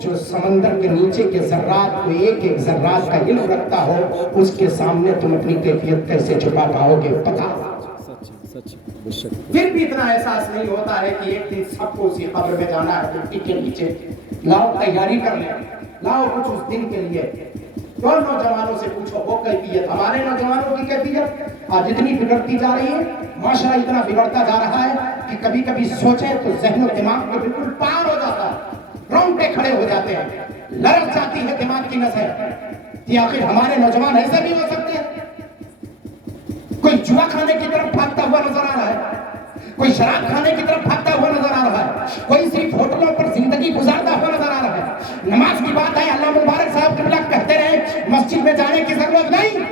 جو سمندر کے نیچے کے ذرات کو ایک ایک ذرات کا علم رکھتا ہو، اس کے سامنے تم اپنی کیفیت کیسے چھپا پاؤ گے؟ پتا پھر بھی اتنا احساس نہیں ہوتا ہے کہ ایک دن سب کو اسی قبر میں جانا ہے، مٹی کے نیچے۔ لاؤ تیاری کر لیں، لاؤ کچھ اس دن کے لیے۔ تو نوجوانوں سے پوچھو وہ کیفیت، ہمارے نوجوانوں کی کیفیت آج اتنی بگڑتی جا رہی ہے، معاشرہ اتنا بگڑتا جا رہا ہے کہ کبھی کبھی سوچیں تو ذہن و دماغ میں بالکل پار ہو جاتا ہے، رونگٹے کھڑے ہو جاتے ہیں، لرز جاتی ہے دماغ کی نسیں کہ آخر ہمارے نوجوان ایسے بھی ہو سکتے ہیں۔ کوئی جوا کھانے کی طرف بھاگتا ہوا نظر آ رہا ہے، کوئی شراب کھانے کی طرف بھاگتا ہوا نظر آ رہا ہے، کوئی صرف ہوٹلوں پر زندگی گزارتا ہوا نظر آ رہا ہے۔ نماز کی بات ہے، اللہ مبارک صاحب قبلہ کہتے رہے مسجد میں جانے کی ضرورت نہیں،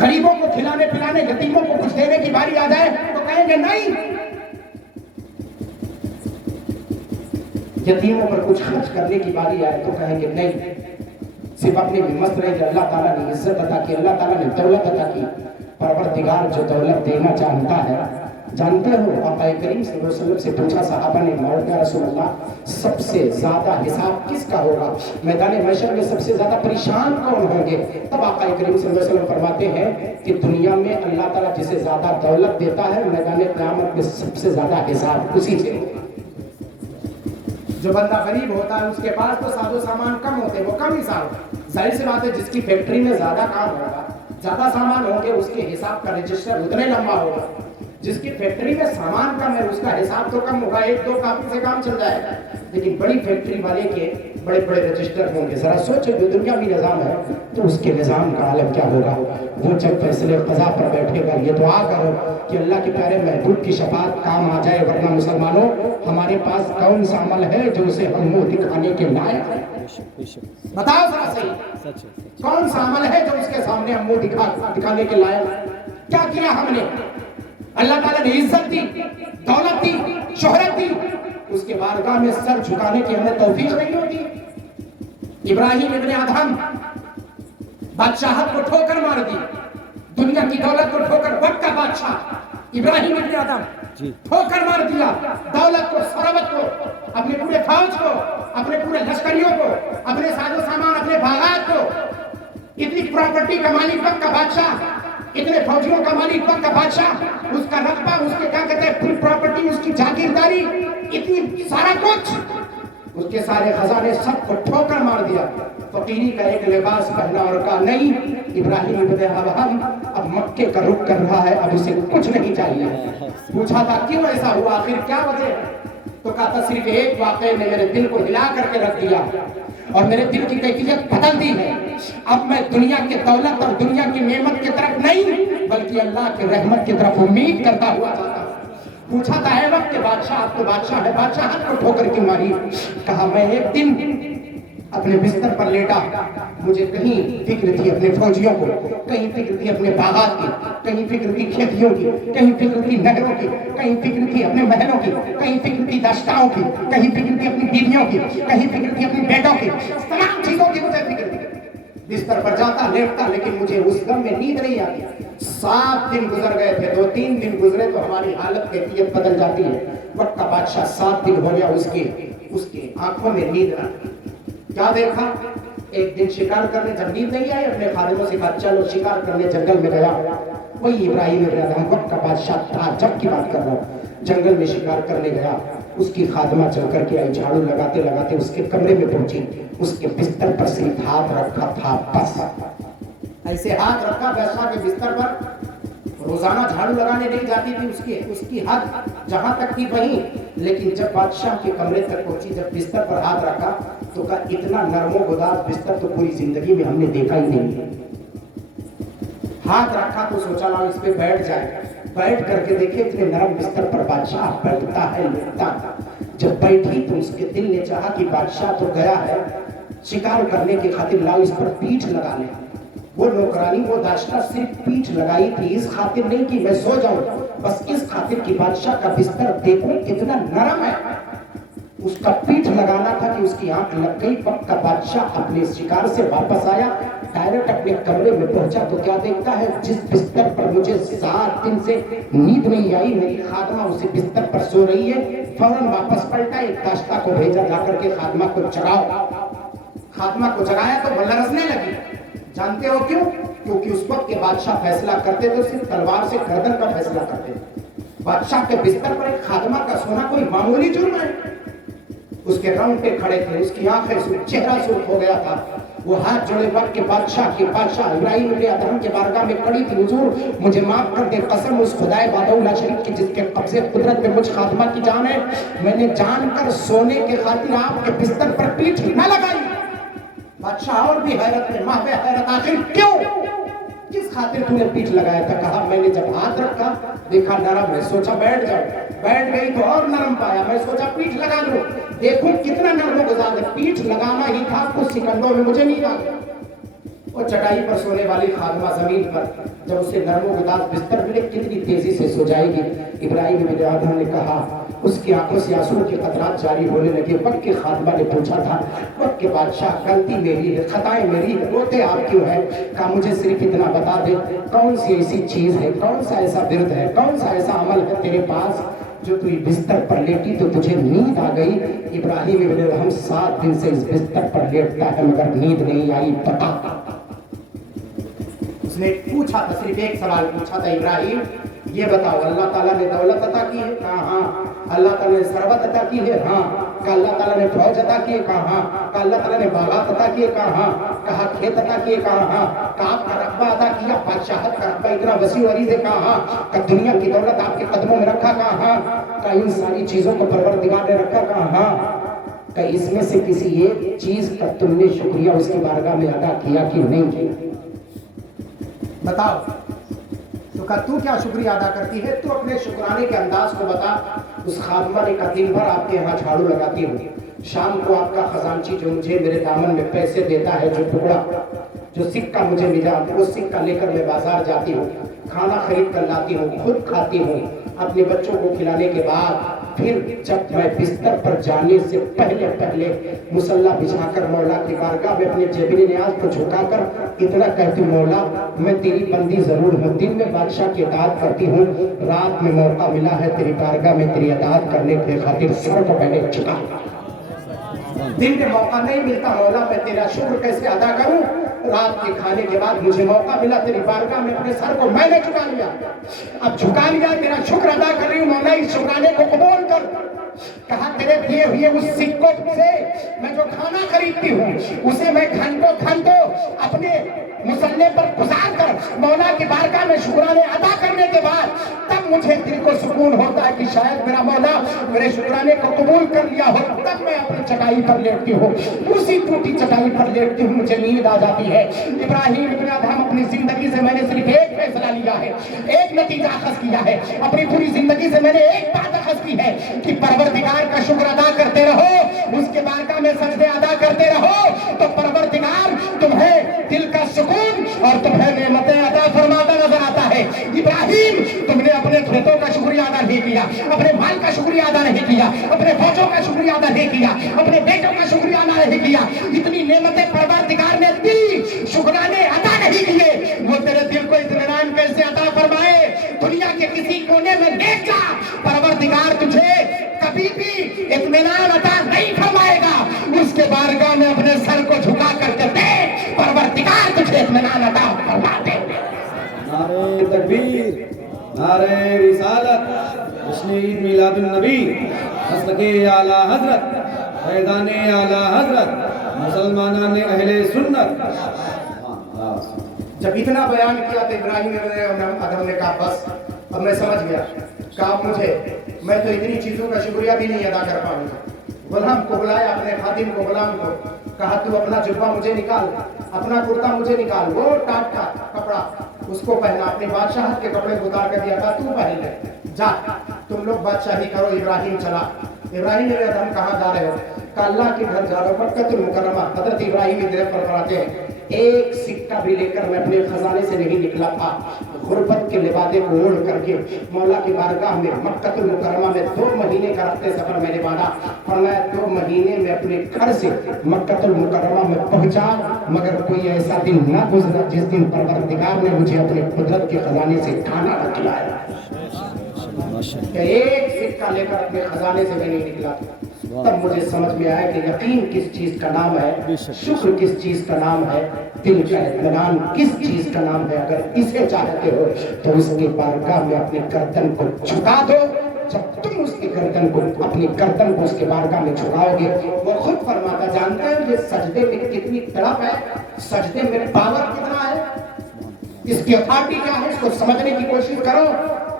غریبوں کو کھلانے پلانے، یتیموں کو کچھ دینے کی باری آ جائے تو کہیں گے نہیں، یتیموں پر کچھ خرچ کرنے کی باری آئے تو کہیں گے نہیں۔ صرف اپنے بھی مست رہے کہ اللہ تعالیٰ نے عزت عطا کی، اللہ تعالیٰ نے دولت عطا کی۔ پروردگار جو دولت دینا چاہتا ہے، جانتے ہو آقا کریم صلی اللہ علیہ وسلم سے پوچھا صحابہ نے، مولا رسول اللہ سب سے زیادہ حساب کس کا ہوگا؟ میدان محشر میں سب سے زیادہ پریشان کون ہوں گے؟ تب آقا کریم صلی اللہ علیہ وسلم فرماتے ہیں کہ دنیا میں اللہ تعالیٰ جسے زیادہ دولت دیتا ہے، میدان قیامت میں سب سے زیادہ حساب اسی سے ہوگا۔ جو بندہ غریب ہوتا ہے اس کے پاس تو ساز و سامان کم ہوتے ہیں، وہ کم حساب، ظاہر سی بات ہے جس کی فیکٹری میں زیادہ کام ہوگا، زیادہ سامان ہوں گے، اس کے حساب کا رجسٹر اتنے لمبا ہوگا۔ جس کی فیکٹری میں سامان کم ہے اس کا حساب تو کم ہوگا، ایک دو کاپی سے کام چل جائے گا، لیکن بڑی فیکٹری والے کے بڑے بڑے رجسٹر ہوں گے۔ ذرا سوچو جو دنیا میں نظام ہے تو اس کے نظام کا عالم کیا ہوگا؟ وہ جب فیصلے قضا پر بیٹھے گا، یہ دعا کرو کہ اللہ کے پیارے محبوب کی شفاعت کام آ جائے، ورنہ مسلمانوں ہمارے پاس کون سا عمل ہے جو اسے ہم منہ دکھانے کے لائق ہے؟ بتاؤ ذرا صحیح، کون سا عمل ہے جو اس کے سامنے ہم منہ دکھانے کے لائق ہے؟ کیا کیا ہم نے؟ اللہ تعالیٰ نے عزت دی، دولت دی، شہرت دی، اس کے بارگاہ میں سر جھکانے کی ہمیں توفیق نہیں ہوتی۔ ابراہیم ابن ادہم بادشاہت کو ٹھوکر مار دی، دنیا کی دولت کو ٹھوکر، وقت کا بادشاہ ابراہیم ابن ادہم ٹھوکر مار دیا، دولت کو، ثروت کو، اپنے پورے فوج کو، اپنے پورے لشکریوں کو، اپنے ساز و سامان، اپنے باغات کو، اتنی پراپرٹی کا مالک وقت کا بادشاہ، اتنے فوجیوں کا مالک وقت کا بادشاہ، اس کا رقبہ، اس کے کیا کہتے ہیں پوری پراپرٹی، اس کی جاگیرداری، اتنی سارا کچھ، اس کے سارے خزانے سب کو ٹھوکر مار دیا۔ فقیری کا ایک لباس پہنا اور کہا نہیں، ابراہیم ابن ادہم اب مکے کا رخ کر رہا ہے، اب اسے کچھ نہیں چاہیے۔ پوچھا تھا کیوں ایسا ہوا، آخر کیا وجہ ہے؟ تو کہا تھا صرف ایک واقعے نے میرے دل کو ہلا کر کے رکھ دیا اور میرے دل کی کیفیت بدل دی ہے۔ اب میں دنیا کی دولت اور دنیا کی نعمت کی طرف نہیں بلکہ اللہ کی رحمت کی طرف امید کرتا ہوا جاتا۔ پوچھا تھا اے وقت کے بادشاہ، آپ تو بادشاہ ہے، بادشاہت کو ٹھوکر کیوں ماری؟ کہا میں ایک دن اپنے بستر پر لیٹا، مجھے کہیں فکر تھی اپنے فوجیوں کو، کہیں فکر تھی اپنے باغات کی، کہیں فکر تھی کھیتیوں کی، کہیں فکر تھی نہروں کی، کہیں فکر تھی اپنے محلوں کی، کہیں فکر تھی داشتاؤں کی، کہیں فکر تھی اپنی بیویوں کی، کہیں فکر تھی اپنی بیٹوں کی، تمام چیزوں کی مجھے فکر تھی۔ بستر پر جاتا لیٹتا لیکن مجھے اس غم میں نیند نہیں آتی۔ 7 دن گزر گئے تھے، 2-3 دن گزرے تو ہماری حالت کیفیت بدل جاتی ہے۔ وقت کا بادشاہ 7 دن ہو گیا، اس کے آنکھوں میں نیند نہ آئی۔ کیا دیکھا؟ ایک دن شکار کرنے، جب نیند نہیں آئی اپنے خادموں سے کہا چلو شکار کرنے جنگل میں گیا۔ وہی ابراہیم ابن ادہم وقت کا بادشاہ تھا، جب کی بات کر رہا ہوں، جنگل میں شکار کرنے گیا۔ اس کی خادمہ چل کر کے آئی، جھاڑو لگاتے لگاتے اس کے کمرے میں پہنچی، اس کے بستر پر صرف ہاتھ رکھا تھا، بس ایسے ہاتھ رکھا بادشاہ کے بستر پر۔ روزانہ جھاڑو لگانے نہیں جاتی تھی، اس کی حد جہاں تک تھی وہیں، لیکن جب بادشاہ کے کمرے تک پہنچی، جب بستر پر ہاتھ رکھا تو کہا اتنا نرم و گداز بستر تو پوری زندگی میں ہم نے دیکھا ہی نہیں۔ ہاتھ رکھا تو سوچا لا اس پہ بیٹھ جائے، بیٹھ کر کے دیکھے اتنے نرم بستر پر بادشاہ بیٹھتا ہے، لیٹتا۔ جب بیٹھی تو اس کے دل نے چاہا کہ بادشاہ تو گیا ہے شکار کرنے کی خاطر، لاؤ اس پر پیٹھ لگا لیں۔ وہ نوکرانی، وہ داشتہ صرف پیٹھ لگائی تھی اس خاطر نہیں کہ میں سو جاؤں، بس اس خاطر کہ بادشاہ کا بستر دیکھوں کتنا نرم ہے۔ اس کا پیٹھ لگانا تھا کہ اس کی آنکھ لگ گئی. وقت کا بادشاہ اپنے شکار سے واپس آیا, ڈائریکٹ اپنے کمرے میں پہنچا تو کیا دیکھتا ہے, جس بستر پر مجھے 7 دن سے نیند نہیں آئی, میری خادمہ اسی بستر پر سو رہی ہے. فوراً واپس پلٹا, ایک داشتہ کو بھیجا جا کر کے خادمہ کو جگاؤ. خادمہ کو جگایا تو وہ لرزنے لگی. جانتے ہو کیوں؟ کیونکہ اس وقت کے بادشاہ فیصلہ کرتے تو صرف تلوار سے گردن کا فیصلہ کرتے. بادشاہ کے بستر پر ایک خادمہ کا سونا کوئی معمولی جرم ہے؟ اس کے رونگٹے کھڑے تھے, اس کی آنکھیں چہرہ سرخ ہو گیا تھا. وہ ہاتھ جوڑے وقت کے بادشاہ ابراہیم ابن ادہم کے بارگاہ میں کھڑی تھی. حضور مجھے معاف کر دے, قسم اس خدائے وحدہ لا شریک کی جس کے قبضے قدرت میں مجھ خادمہ کی جان ہے, میں نے جان کر سونے کے خاطر آپ کے بستر پر پیٹھ نہ لگائی. بادشاہ اور بھی حیرت میں, ماں حیرت, آخر کیوں, کس خاطر تو نے پیٹھ لگایا تھا؟ کہا میں نے جب ہاتھ رکھا دیکھا نرم ہے, سوچا بیٹھ جاؤ. بیٹھ گئی تو اور نرم پایا, میں سوچا پیٹھ لگا دوں, دیکھو کتنا نرم و گزار ہے. پیٹھ لگانا ہی تھا, کچھ سیکنڈوں میں مجھے نیند آ گئی. اور چٹائی پر سونے والی خادمہ زمین پر جب اسے نرم و گزار بستر ملے, کتنی تیزی سے سو جائے گی. ابراہیم ابن ادہم نے کہا, اس کی آنکھوں سے آنسو کے قطرات جاری ہونے لگے. وقت کے خادمہ نے پوچھا تھا, وقت کے بادشاہ غلطی میری ہے, خطائیں میری ہے, روتے آپ کیوں ہیں؟ کہا مجھے صرف اتنا بتا دے, کون سی ایسی چیز ہے, کون سا ایسا ورد ہے, کون سا ایسا عمل ہے تیرے پاس جو تو بستر پر لیٹی تو تجھے نیند آ گئی. ابراہیم ابن ادہم 7 دن سے اس بستر پر لیٹتا ہے مگر نیند نہیں آئی. بتا. اس نے پوچھا تھا, صرف ایک سوال پوچھا تھا, ابراہیم یہ بتاؤ اللہ تعالیٰ نے دولت عطا کی ہے؟ کہا ہاں. اللہ تعالیٰ نے ثروت عطا کی ہے؟ ہاں. کہا اللہ تعالیٰ نے فوج عطا کی ہے؟ کہا ہاں. کہا اللہ تعالیٰ نے باغات عطا کی ہے؟ کہا ہاں. کہا کھیت عطا کیے؟ کہا ہاں. کہا آپ کا رقبہ عطا کیا, بادشاہت کا رقبہ اتنا وسیع و عریض ہے؟ کہا ہاں. کہا دنیا کی دولت آپ کے قدموں میں رکھا؟ کہا ہاں. کہا ان ساری چیزوں کو پروردگار نے رکھا؟ کہا ہاں. کہ اس میں سے کسی ایک چیز کا تم نے شکریہ اس کی بارگاہ میں ادا کیا کہ نہیں کیا؟ بتاؤ. تو کہا تو کیا شکریہ ادا کرتی ہے, تو اپنے شکرانے کے انداز کو بتا. اس خادمہ نے کہا دن بھر آپ کے یہاں جھاڑو لگاتی ہوں, شام کو آپ کا خزانچی جو مجھے میرے دامن میں پیسے دیتا ہے, جو ٹکڑا جو سکہ مجھے ملا, وہ سکہ لے کر میں بازار جاتی ہوں, کھانا خرید کر لاتی ہوں, خود کھاتی ہوں, اپنے بچوں کو کھلانے کے بعد پھر جب میں بستر پر جانے سے پہلے مصلی بچھا کر مولا کی بارگاہ میں اپنے جبین نیاز کو جھکا کر اتنا کہتی ہوں, مولا میں تیری بندی ضرور ہوں, دن میں بادشاہ کی اطاعت کرتی ہوں, رات میں موقع ملا ہے تیری بارگاہ میں تیری اطاعت کرنے کے خاطر سر کو پہلے جھکا. دن میں موقع نہیں ملتا, مولا میں تیرا شکر کیسے ادا کروں؟ رات کے کھانے کے بعد مجھے موقع ملا, تیری بارگاہ میں اپنے سر کو میں نے جھکا لیا. اب جھکا لیا, تیرا شکر ادا کر رہی ہوں, مولا اس شکرانے کو قبول کر. کہا تیرے دیے ہوئے اس سکوں سے میں جو کھانا خریدتی ہوں اسے میں گھنٹوں اپنے مصلی پر گزار کر مولا کی بارگاہ میں شکرانے ادا کرنے کے بعد تب مجھے دل کو سکون ہوتا ہے کہ شاید میرا مولا میرے شکرانے کو قبول کر لیا ہو. تب میں اپنی چٹائی پر لیٹتی ہوں, اسی ٹوٹی چٹائی پر لیٹتی ہوں, مجھے نیند آ جاتی ہے. ابراہیم ابن ادہم اپنی زندگی سے میں نے صرف ایک فیصلہ لیا ہے, ایک نتیجہ اخذ کیا ہے. اپنی پوری زندگی سے میں نے ایک بات اخذ کی ہے کہ پروردگار کا شکر ادا کرتے رہو, اس کے بارگاہ میں سجدے ادا کرتے رہو, تو پروردگار تمہیں دل کا سکون اور تمہیں نعمتیں عطا فرماتا نظر آتا ہے. ابراہیم تم نے اپنے کھیتوں کا شکریہ ادا نہیں کیا, اپنے مال کا شکریہ ادا نہیں کیا, اپنے فوجوں کا شکریہ ادا نہیں کیا, اپنے بیٹوں کا شکریہ ادا نہیں کیا. اتنی نعمتیں پروردگار نے دی, شکرانے ادا نہیں کیے. وہ تیرے دل کو اطمینان کیسے عطا فرمائے؟ دنیا کے کسی کونے میں دیکھ جا, پروردگار تجھے کبھی بھی اطمینان عطا نہیں فرمائے گا. اس کے بارگاہ میں اپنے سر کو جھکا کر کے دیکھ, پروردگار تجھے اطمینان عطا فرما دے. نعرہ تکبیر, نعرہ رسالت, جشن عید میلاد النبی, مسلک اعلیٰ حضرت, فیضان اعلیٰ حضرت, مسلمانان اہل سنت. جب اتنا بیان کیا تو ابراہیم ابن ادہم نے کہا بس اب میں سمجھ گیا. کہا میں تو اتنی چیزوں کا شکریہ بھی نہیں ادا کر پاؤں گا. غلام کو بلایا, اپنے خادم کو, غلام کو, کہا تو اپنا جبہ مجھے نکال, اپنا کرتا مجھے نکال, وہ ٹاٹ کا کپڑا اس کو پہنا, اپنے بادشاہت کے کپڑے اتار کر دیا. کہا تو پہن لے, جا تم لوگ بادشاہی کرو. ابراہیم چلا. ابراہیم ابن ادہم کہاں جا رہے ہو؟ کہا اللہ کے گھر جا رہے ہو, مکہ المکرمہ. حضرت ابراہیم ادھر پر فرماتے ہیں ایک سکہ بھی لے کر میں اپنے خزانے سے نہیں نکلا تھا. غربت کے لبادے کو اوڑھ کر کے مولا کی بارگاہ میں مکہ المکرمہ میں 2 مہینے کا رفتے سفر میں نے باندھا. فرمایا 2 مہینے میں اپنے گھر سے مکہ المکرمہ میں پہنچا، مگر کوئی ایسا دن نہ گزرا جس دن پروردگار نے مجھے اپنے قدرت کے خزانے سے کھانا نہ کھلایا. کہ ایک سکہ لے کر اپنے خزانے سے میں نہیں نکلا تھا. تب مجھے سمجھ میں آیا کہ یقین کس چیز کا نام ہے، شکر کس چیز کا نام ہے، دل کا اطمینان کس چیز کا نام ہے. اگر اسے چاہتے ہو تو اس کی بارگاہ میں اپنی گردن کو جھکا دو. جب تم اس کی گردن کو اپنی گردن کو اس کے بارگاہ میں جھکاؤ گے، وہ خود فرماتا جانتا ہے یہ سجدے میں کتنی تڑپ ہے، سجدے میں پاور کتنا ہے، اس کی اتھارٹی کیا ہے، اس کو سمجھنے کی کوشش کرو.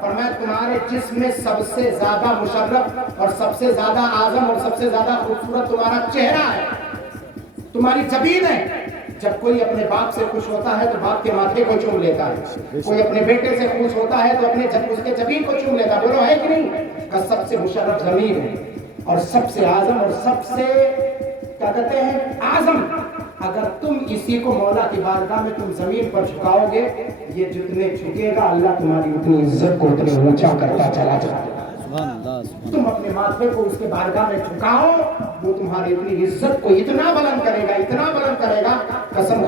فرمایا تمہارے جسم میں سب سے زیادہ مشرف اور سب سے زیادہ اعظم اور سب سے زیادہ خوبصورت تمہارا چہرہ ہے، تمہاری جبین ہے. جب کوئی اپنے باپ سے خوش ہوتا ہے تو باپ کے ماتھے کو چوم لیتا ہے، کوئی اپنے بیٹے سے خوش ہوتا ہے تو اس کے جبین کو چوم لیتا ہے. بولو ہے کہ نہیں؟ کہ سب سے مشرف ضمیر ہے اور سب سے اعظم اور سب سے کیا کہتے ہیں اعظم. اگر تم اسی کو مولا کی بارگاہ میں تم زمین پر جھکاؤ گے، یہ جتنے جھکے گا اللہ تمہاری اتنی عزت کو اتنے اونچا کرتا چلا جائے گا. تم اپنے ماتھے کو اس کے بارگاہ میں جھکاؤ، وہ تمہاری اتنی عزت کو اتنا بلند کرے گا، اتنا بلند کرے گا. قسم